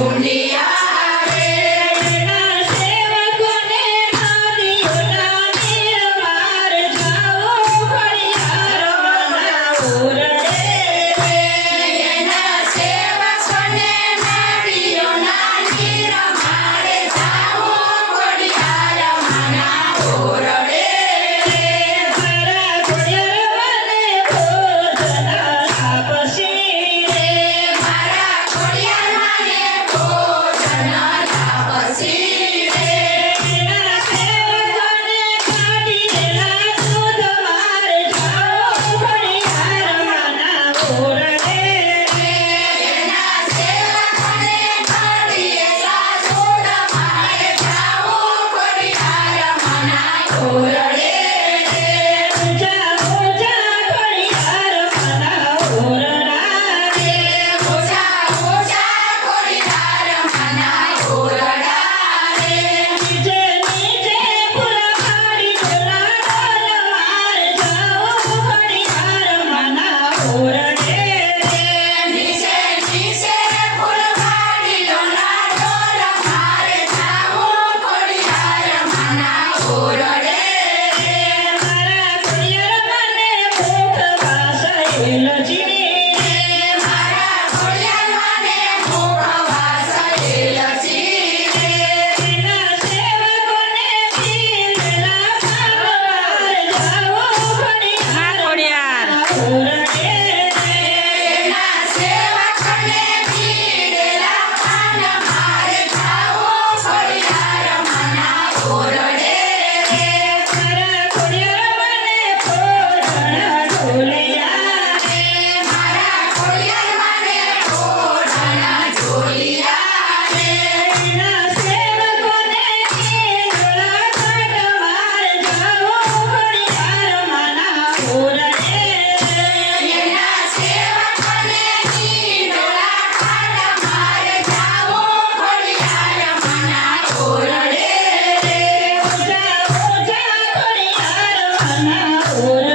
Julia. Taylor I'm not Krishna.